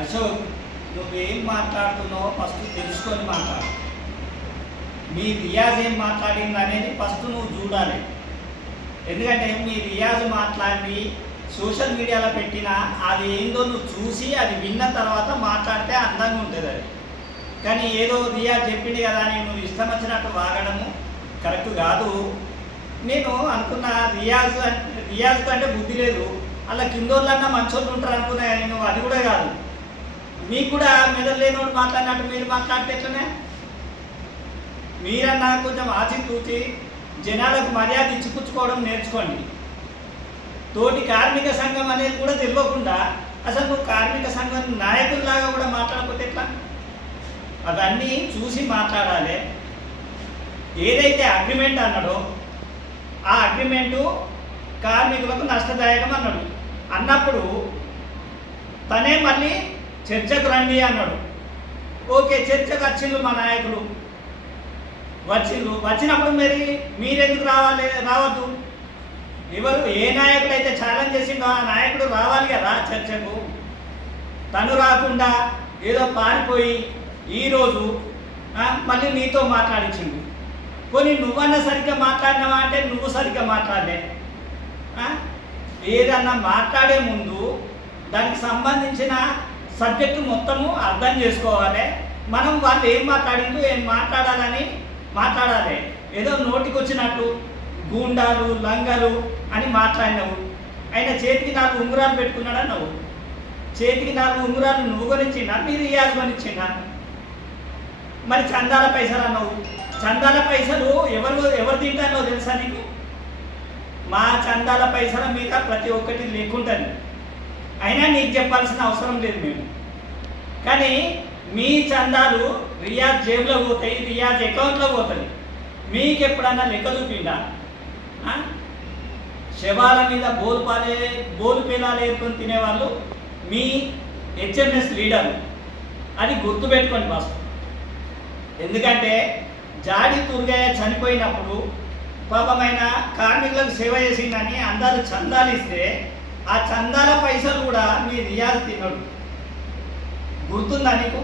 అశోక్, నువ్వేం మాట్లాడుతున్నావో ఫస్ట్ తెలుసుకొని మాట్లాడు. మీ రియాజ్ ఏం మాట్లాడింది అనేది ఫస్ట్ నువ్వు చూడాలి. ఎందుకంటే మీ రియాజ్ మాట్లాడి సోషల్ మీడియాలో పెట్టినా అది ఏందో నువ్వు చూసి అది విన్న తర్వాత మాట్లాడితే అందంగా ఉంటుంది అది. కానీ ఏదో రియాజ్ చెప్పింది కదా అని నువ్వు ఇష్టం వచ్చినట్టు వాగడము కరెక్ట్ కాదు. నేను అనుకున్న రియాజ్ కంటే బుద్ధి లేదు, అలా కిందోళ్ళన్నా మంచోళ్ళు ఉంటారు అనుకున్నా. కానీ నువ్వు అది కూడా కాదు. మీకు కూడా మెదడు లేనోడు మాట్లాడినట్టు మీరు మాట్లాడితే ఎట్లనే? మీరన్నా కొంచెం ఆచితూచి జనాలకు మర్యాద ఇచ్చిపుచ్చుకోవడం నేర్చుకోండి. తోటి కార్మిక సంఘం అనేది కూడా తెలియకుండా అసలు నువ్వు కార్మిక సంఘం నాయకుల్లాగా కూడా మాట్లాడకపోతే ఎట్లా? అవన్నీ చూసి మాట్లాడాలి. ఏదైతే అగ్రిమెంట్ అన్నాడో ఆ అగ్రిమెంటు కార్మికులకు నష్టదాయకం అన్నాడు. అన్నప్పుడు తనే మళ్ళీ చర్చకు రండి అన్నాడు. ఓకే, చర్చకు వచ్చిండ్రు మా నాయకులు, వచ్చినప్పుడు మీరెందుకు రావద్దు? ఎవరు ఏ నాయకుడు అయితే ఛాలెంజ్ చేసిండో ఆ నాయకుడు రావాలి కదా చర్చకు. తను రాకుండా ఏదో పారిపోయి ఈరోజు మళ్ళీ నీతో మాట్లాడించిండు. కొన్ని నువ్వన్నా సరిగ్గా మాట్లాడినావా అంటే నువ్వు సరిగ్గా మాట్లాడలే. ఏదన్నా మాట్లాడే ముందు దానికి సంబంధించిన సబ్జెక్టు మొత్తము అర్థం చేసుకోవాలి. మనం వాళ్ళు ఏం మాట్లాడిండు, ఏం మాట్లాడాలని మాట్లాడాలి. ఏదో నోటికి వచ్చినట్టు గూండాలు లంగలు అని మాట్లాడినావు. ఆయన చేతికి 4 ఉంగరాలు పెట్టుకున్నాడు అన్నావు. చేతికి 4 ఉంగరాలు నువ్వు కొనిచ్చిండా, మీరు రియాజ్ కొనిచ్చిండా? మరి చందాల పైసలు అన్నావు. చందాల పైసలు ఎవరు తింటారో తెలుసా నీకు? మా చందాల పైసల మీద ప్రతి ఒక్కటి లేకుంటుంది. అయినా నీకు చెప్పాల్సిన అవసరం లేదు మేము. కానీ మీ చందాలు రియాజ్ జేబులో పోతాయి, రియాజ్ అకౌంట్లో పోతుంది. మీకు ఎప్పుడన్నా లెక్క చూపిండా? శవాల మీద బోలు పేలాలు ఏరుకొని తినేవాళ్ళు మీ హెచ్ఎంఎస్ లీడర్. అది గుర్తుపెట్టుకోండి ఫస్ట్. ఎందుకంటే జాడి తుర్గయ్య చనిపోయినప్పుడు పాపమైన కార్మికులకు సేవ చేసిందని అందరూ చందాలు ఇస్తే ఆ చందాల పైసలు కూడా మీ రియాజ్ తినడు. గుర్తుందా నీకు?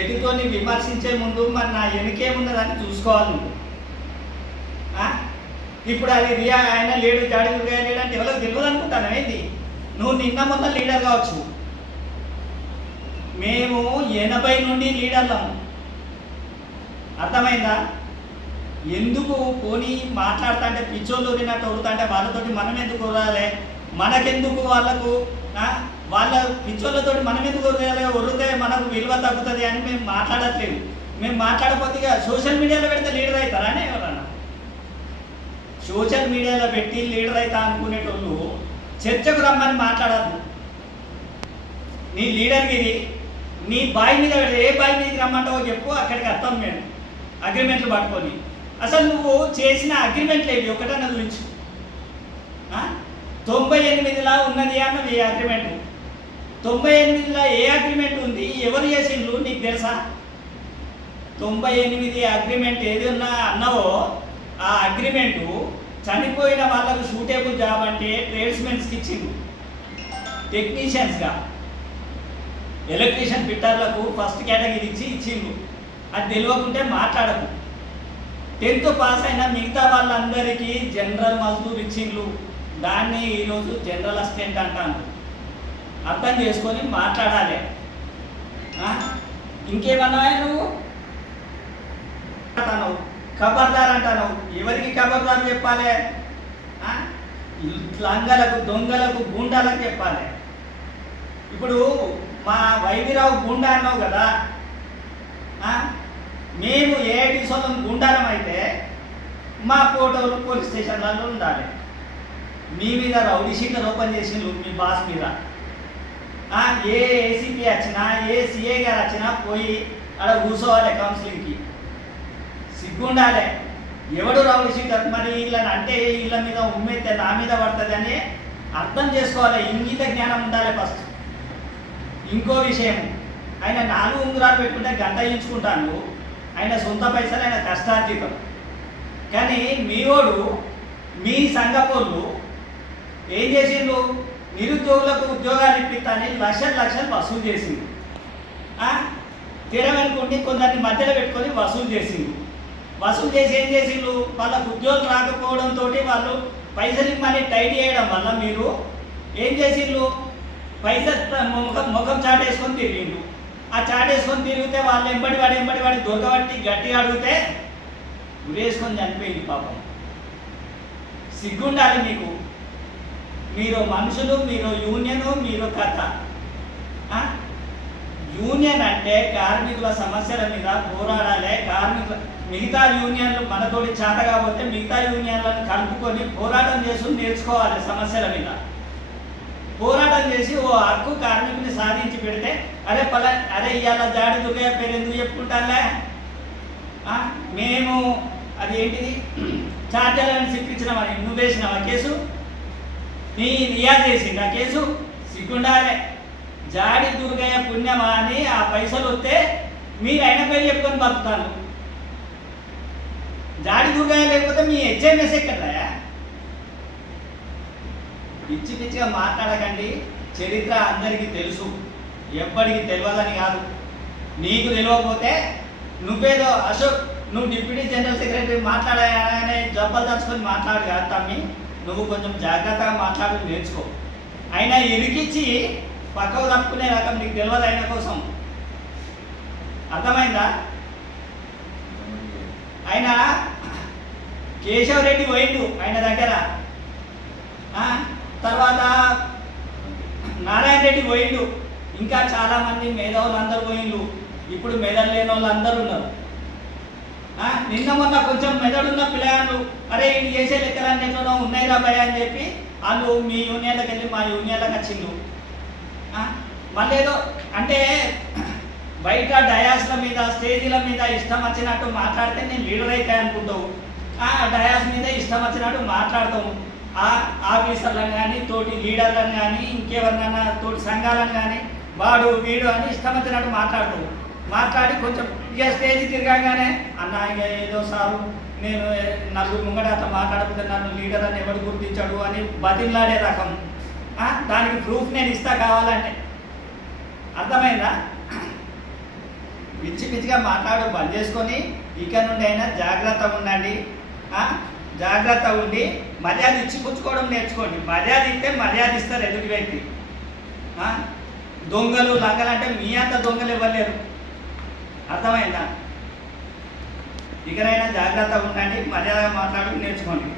ఎదుటోని విమర్శించే ముందు మరి నా వెనుకేమున్నదని చూసుకోవాలి నువ్వు. ఇప్పుడు అది ఆయన లేడు, జాడి దుర్గయ్య లేడు అంటే ఎవరికి తెలియదు అనుకుంటాను. ఏంటి నువ్వు నిన్న మొన్న లీడర్ కావచ్చు, మేము 80 నుండి లీడర్లము. అర్థమైందా? ఎందుకు పోనీ మాట్లాడుతా అంటే పిచ్చోళ్ళు ఊరినట్టు ఊరుతుంటే వాళ్ళతోటి మనం ఎందుకు ఊరాలి? మనకెందుకు వాళ్ళ పిచ్చోళ్ళతోటి మనం ఎందుకు ఒరితే మనకు విలువ తగ్గుతుంది అని మేము మాట్లాడట్లేదు. మేము మాట్లాడకపోతే సోషల్ మీడియాలో పెడితే లీడర్ అవుతారా అని ఎవరన్నా? సోషల్ మీడియాలో పెట్టి లీడర్ అవుతా అనుకునేటోళ్ళు చర్చకు రమ్మని మాట్లాడద్దు. నీ లీడర్గిరి నీ బాయ్ మీద పెడితే ఏ బాయ్ మీదకి రమ్మంటావో చెప్పు, అక్కడికి వస్తాం మేము అగ్రిమెంట్లు పట్టుకొని. అసలు నువ్వు చేసిన అగ్రిమెంట్లు ఏవి ఒకటన్నా చూపించు. 98లా ఉన్నది అన్నది ఏ అగ్రిమెంట్? 98లా ఏ అగ్రిమెంట్ ఉంది? ఎవరు చేసిండ్రు నీకు తెలుసా? 98 అగ్రిమెంట్ ఏది ఉన్నా అన్నావో ఆ అగ్రిమెంటు చనిపోయిన వాళ్ళకు సూటేబుల్ జాబ్ అంటే ట్రేడ్స్మెన్స్కి ఇచ్చిండు, టెక్నీషియన్స్గా. ఎలక్ట్రీషియన్ ఫిట్టర్లకు ఫస్ట్ కేటగిరీ ఇచ్చిండు. అది తెలియకుంటే మాట్లాడకు. 10th పాస్ అయిన మిగతా వాళ్ళందరికీ జనరల్ మజ్దూర్ ఇచ్చిండ్రు. దాన్ని ఈరోజు జనరల్ అసిస్టెంట్ అంటాను. అర్థం చేసుకొని మాట్లాడాలి. ఇంకేమన్నా నువ్వు అంటావు, ఖబర్దార్ అంటావు. ఎవరికి ఖబర్దార్ చెప్పాలి? లంగలకు దొంగలకు గూండాలకు చెప్పాలి. ఇప్పుడు మా వైవిరావు గూండా అన్నావు కదా, మేము ఏఐటీ సొంతం గుండాలం అయితే మా ఫోటోలు పోలీస్ స్టేషన్లలో ఉండాలి. మీ మీద రౌడీ షీటర్ ఓపెన్ చేసిండ్రు మీ బాస్ మీద. ఏ ఏసీపీ వచ్చినా ఏ సిఐ గారు వచ్చినా పోయి అక్కడ కూర్చోవాలి కౌన్సిలింగ్కి. సిగ్గుండాలి. ఎవడు రౌడీ షీటర్? మరి వీళ్ళని అంటే వీళ్ళ మీద ఉమ్మెత్తే నా మీద పడుతుంది అని అర్థం చేసుకోవాలి. ఇంగిత జ్ఞానం ఉండాలి ఫస్ట్. ఇంకో విషయం, ఆయన 4 ఉంగరాలు పెట్టుకుంటే గంట ఇచ్చుకుంటాను. ఆయన సొంత పైసలు, ఆయన కష్టార్జితం. కానీ మీ సంఘపోళ్ళు ఏం చేసిండ్రు? నిరుద్యోగులకు ఉద్యోగాలు ఇప్పిస్తానని లక్షలు లక్షలు వసూలు చేసింది. తీరమనుకుంటే కొందరిని మధ్యలో పెట్టుకొని వసూలు చేసిండు. వసూలు చేసి ఏం చేసిండు, వాళ్ళకు ఉద్యోగం రాకపోవడంతో వాళ్ళు పైసలు ఇమ్మని టైట్ చేయడం వల్ల మీరు ఏం చేసిండ్రు, పైసలు ముఖం చాటేసుకొని తిరిగిండు. ఆ చాటేసుకొని తిరిగితే వాళ్ళు ఎంబడి వాడి దొరకబట్టి గట్టిగా అడిగితే ఉరేసుకొని చనిపోయింది పాపం. సిగ్గుండాలి మీకు. మీరు మనుషులు, మీరు యూనియను, మీరు కథ. యూనియన్ అంటే కార్మికుల సమస్యల మీద పోరాడాలి. మిగతా యూనియన్లు మనతోటి చేత కాకపోతే మిగతా యూనియన్లను కలుపుకొని పోరాటం చేసి నేర్చుకోవాలి. సమస్యల మీద పోరాటం చేసి ఓ హక్కు కార్మికుని సాధించి పెడితే అరే ఇవాళ జాడి దుర్గయ్య పేరు ఎందుకు చెప్పుకుంటాలే, మేము అది ఏంటిది ఛార్జీలను సిక్కించినామని నువ్వు వేసినావా కేసు, నీ రియాజ్ చేసింది ఆ కేసు. సిగ్గుండాలే. జాడి దుర్గయ్య పుణ్యమా అని ఆ పైసలు వస్తే మీరు అయిన పేరు చెప్పుకొని బతుకుతాను. జాడి దుర్గయ్య లేకపోతే మీ హెచ్ఎంఎస్ ఎక్కడయా? పిచ్చి పిచ్చిగా మాట్లాడకండి. చరిత్ర అందరికీ తెలుసు, ఎవ్వడికి తెలియదని కాదు. నీకు తెలియకపోతే నువ్వేదో అశోక్ నువ్వు డిప్యూటీ జనరల్ సెక్రటరీ మాట్లాడానే జబ్బలు దాచుకొని మాట్లాడు కాదు తమ్మి. నువ్వు కొంచెం జాగ్రత్తగా మాట్లాడి నేర్చుకో. అయినా ఇరికిచ్చి పక్కకు తప్పుకునే రకం నీకు తెలియదు. ఆయన కోసం అర్థమైందా? ఆయన కేశవరెడ్డి పోయిండు ఆయన దగ్గర, తర్వాత నారాయణ రెడ్డి పోయిండు, ఇంకా చాలామంది మేధావులు అందరూ పోయిండు. ఇప్పుడు మెదడు లేని వాళ్ళు అందరూ ఉన్నారు. నిన్న మొన్న కొంచెం మెదడున్న పిల్లగాళ్ళు అరే ఇటు చేసే లెక్కలన్నీ ఎట్లా ఉన్నాయి రాబాయ్ అని చెప్పి వాళ్ళు మీ యూనియన్లకు వెళ్ళి మా యూనియన్లకు వచ్చిండు. మళ్ళీ ఏదో అంటే బయట డయాస్ల మీద స్టేజీల మీద ఇష్టం వచ్చినట్టు మాట్లాడితే నేను లీడర్ అయితే అనుకుంటావు. డయాస్ మీద ఇష్టం వచ్చినట్టు మాట్లాడతాము. ఆఫీసర్లను కానీ తోటి లీడర్లను కానీ ఇంకెవరినైనా తోటి సంఘాలను కానీ వాడు వీడు అని ఇష్టం వచ్చినట్టు మాట్లాడి కొంచెం ఇక స్టేజ్ తిరగగానే అన్న ఇక ఏదో సారు నేను నలుగురు ముంగట అట్లా మాట్లాడకపోతే నన్ను లీడర్ అని ఎవడు గుర్తించాడు అని బతిలాడే రకం. దానికి ప్రూఫ్ నేను ఇస్తా కావాలంటే. అర్థమైందా? పిచ్చి పిచ్చిగా మాట్లాడు బంద్ చేసుకొని ఇక నుండి అయినా జాగ్రత్తగా ఉండండి. జాగ్రత్త ఉండి మర్యాద ఇచ్చి పుచ్చుకోవడం నేర్చుకోండి. మర్యాద ఇస్తే మర్యాద ఇస్తారు ఎదుటి వ్యక్తి. దొంగలు లంగలు అంటే మీ అంత దొంగలు ఇవ్వలేరు. అర్థమైందా? ఇకనైనా జాగ్రత్తగా ఉండండి, మర్యాదగా మాట్లాడుతూ నేర్చుకోండి.